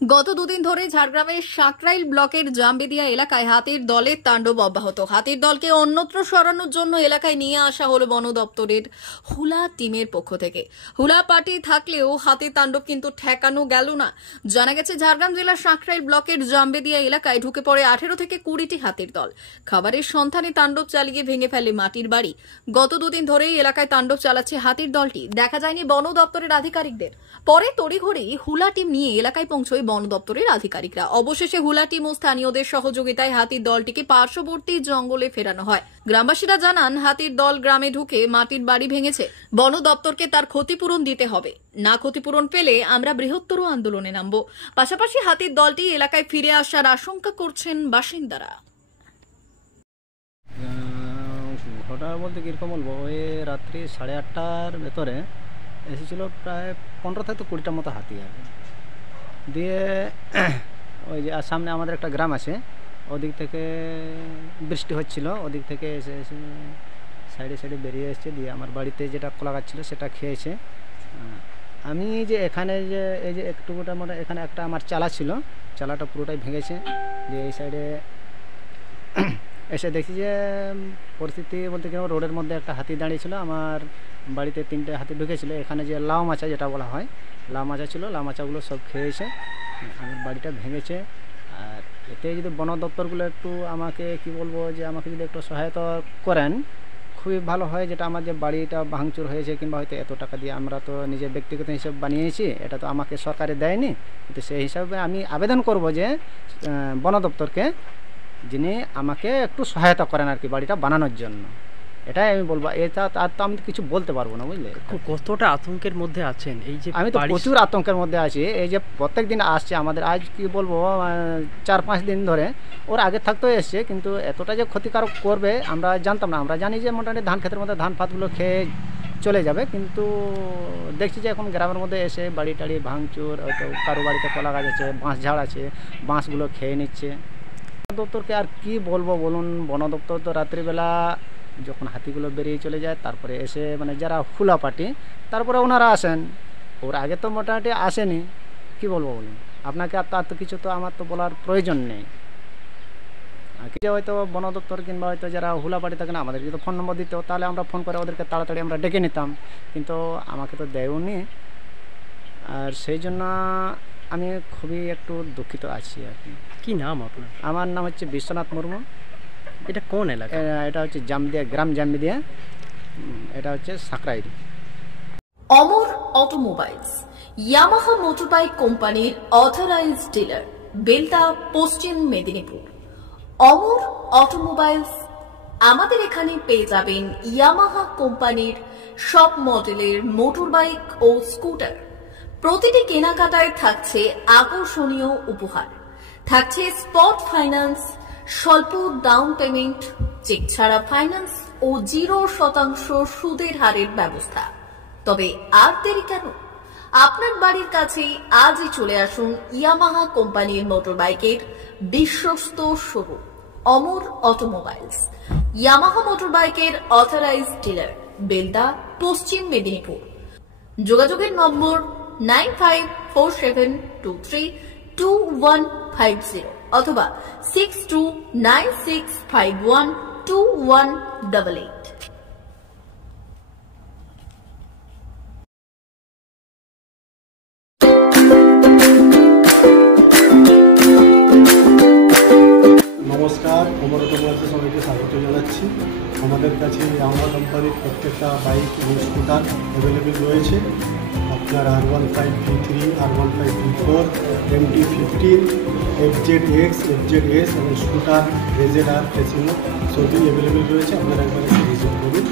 গত দুদিন ধরে ঝাড়গ্রামের সাকরাইল ব্লকের জামবেদিয়া এলাকায় হাতির দলের তাণ্ডব অব্যাহত। হাতির দলকে অন্যত্র সরানোর জন্য এলাকায় নিয়ে আসা হলো বন দপ্তরের হুলা টিমের পক্ষ থেকে। হুলা পার্টি থাকলেও হাতির তাণ্ডব কিন্তু ঠেকানো গেল না। জানা গেছে ঝাড়গ্রাম জেলার সাকরাইল ব্লকের জামবেদিয়া এলাকায় ঢুকে পড়ে 18 থেকে 20টি হাতির দল। খাবারের সন্ধানে তাণ্ডব চালিয়ে ভেঙে ফেলে মাটির বাড়ি। গত দুদিন ধরেই এলাকায় তাণ্ডব চালাচ্ছে হাতির দলটি। দেখা যায়নি বন দপ্তরের আধিকারিকদের। পরে তড়িঘড়ি হুলা টিম নিয়ে এলাকায় পৌঁছয় বন দপ্তরের আধিকারিকরা। অবশেষে হুলা টিম ও স্থানীয়দের সহযোগিতায় হাতির দলটিকে পার্শ্ববর্তী জঙ্গলে ফেরানো হয়। গ্রামবাসীরা জানান, হাতির দল গ্রামে ঢুকে মাটির বাড়ি ভেঙেছে। বন দপ্তরকে তার ক্ষতিপূরণ দিতে হবে। না ক্ষতিপূরণ পেলে আমরা বৃহত্তর আন্দোলনে নামব। পাশাপাশি হাতির দলটি এলাকায় ফিরে আসার আশঙ্কা করছেন বাসিন্দারা। ঘটনা বলতে কীরকম বলবো, ওই রাত্রি 8:30টার ভেতরে এসেছিলো প্রায় 15 থেকে 20টার মতো হাতি আর দিয়ে ওই যে সামনে আমাদের একটা গ্রাম আছে, ওদিক থেকে বৃষ্টি হচ্ছিল, ওদিক থেকে এসে এসে সাইডে সাইডে বেরিয়ে এসছে, দিয়ে আমার বাড়িতে যেটা কলা গাছ ছিল সেটা খেয়েছে। আমি যে এখানে যে এই যে একটুকুটা মানে এখানে একটা আমার চালা ছিল, চালাটা পুরোটাই ভেঙেছে। দিয়ে এই সাইডে এসে দেখছি যে পরিস্থিতি বলতে গেলে রোডের মধ্যে একটা হাতি দাঁড়িয়েছিল। আমার বাড়িতে 3টে হাতি ঢুকেছিল। এখানে যে লাউ মাচা যেটা বলা হয়, লাউ মাচা ছিল, লাউ মাচাগুলো সব খেয়েছে, আমার বাড়িটা ভেঙেছে। আর এতে যদি বন দপ্তরগুলো একটু আমাকে কি বলবো যে আমাকে যদি একটু সহায়তা করেন খুবই ভালো হয়। যেটা আমার যে বাড়িটা ভাঙচুর হয়েছে কিংবা হয়তো এত টাকা দিয়ে আমরা তো নিজের ব্যক্তিগত হিসাব বানিয়েছি, এটা তো আমাকে সরকারে দেয়নি। কিন্তু সেই হিসাবে আমি আবেদন করব যে বন দপ্তরকে যিনি আমাকে একটু সহায়তা করেন আর কি বাড়িটা বানানোর জন্য, এটাই আমি বলবো। এটা আর তো আমি কিছু বলতে পারবো না, বুঝলে। কতটা আতঙ্কের মধ্যে আছেন? এই যে আমি তো প্রচুর আতঙ্কের মধ্যে আছি। এই যে প্রত্যেক দিন আসছে আমাদের, আজ কি বলবো 4-5 দিন ধরে, ওর আগে থাকতেও এসছে, কিন্তু এতটা যে ক্ষতিকারক করবে আমরা জানতাম না। আমরা জানি যে মোটামুটি ধান ক্ষেতের মধ্যে ধান ফাতগুলো খেয়ে চলে যাবে, কিন্তু দেখছি যে এখন গ্রামের মধ্যে এসে বাড়ি টাড়ি ভাঙচুর, হয়তো কারো বাড়িতে কলা গাছ আছে, বাঁশ ঝাড় আছে, বাঁশগুলো খেয়ে নিচ্ছে। দপ্তরকে আর কি বলবো বলুন, বন দপ্তর তো রাত্রিবেলা যখন হাতিগুলো বেরিয়ে চলে যায় তারপরে এসে মানে যারা হুলা পার্টি তারপরে ওনারা আসেন, ওর আগে তো মোটামুটি আসেনি। কি বলবো বলুন আপনাকে, আর তো কিছু তো আমার তো বলার প্রয়োজন নেই। কিছু হয়তো বন দপ্তর কিংবা হয়তো যারা হুলা পার্টি থাকে না, আমাদেরকে তো ফোন নম্বর দিত, তাহলে আমরা ফোন করে ওদেরকে তাড়াতাড়ি আমরা ডেকে নিতাম, কিন্তু আমাকে তো দেয়নি। আর সেই জন্য আমি খুবই একটু দুঃখিত আছি আর কি। কি নাম আপনার? আমার নাম হচ্ছে বিশ্বনাথ মুর্মু। এটা কোন এলাকা? এটা হচ্ছে জামবেদিয়া গ্রাম, জামবেদিয়া, এটা হচ্ছে সাকরাইল। অমর অটোমোবাইলস ইয়ামাহা মোটরবাইক কোম্পানির অথরাইজড ডিলার, বেলদা, পশ্চিম মেদিনীপুর। অমর অটোমোবাইলস, আমাদের এখানে পেয়ে যাবেন ইয়ামাহা কোম্পানির সব মডেলের মোটরবাইক ও স্কুটার। প্রতিটি কেনাকাটায় থাকছে আকর্ষণীয় উপহার, থাকছে স্পট ফাইন্যান্স, স্বল্প ডাউন পেমেন্ট, চেক ছাড়া ফাইন্যান্স ও 0% সুদের হারের ব্যবস্থা। তবে আর দেরি কেন? আপনার বাড়ির কাছেই আজই চলে আসুন ইয়ামাহা কোম্পানির মোটরবাইকের বিশ্বস্ত শোরুম অমর অটোমোবাইলস, ইয়ামাহা মোটরবাইকের অথরাইজড ডিলার, বেলদা, পশ্চিম মেদিনীপুর। যোগাযোগের নম্বর 9547232150 অথবা 6296512188। নমস্কার, অমর অটোমোবাইলসে সবাইকে স্বাগত জানাচ্ছি। আমাদের কাছে ইয়ামাহা কোম্পানির প্রত্যেকটা বাইক এবং স্কুটার অ্যাভেলেবেল রয়েছে। আপনার R15 V3, R15 V4, MT-15, FZX, FZS এবং স্কুটার, RZR, ফেসিনো সবই অ্যাভেলেবেল রয়েছে। আপনারা একবার এসে ভিজিট করুন।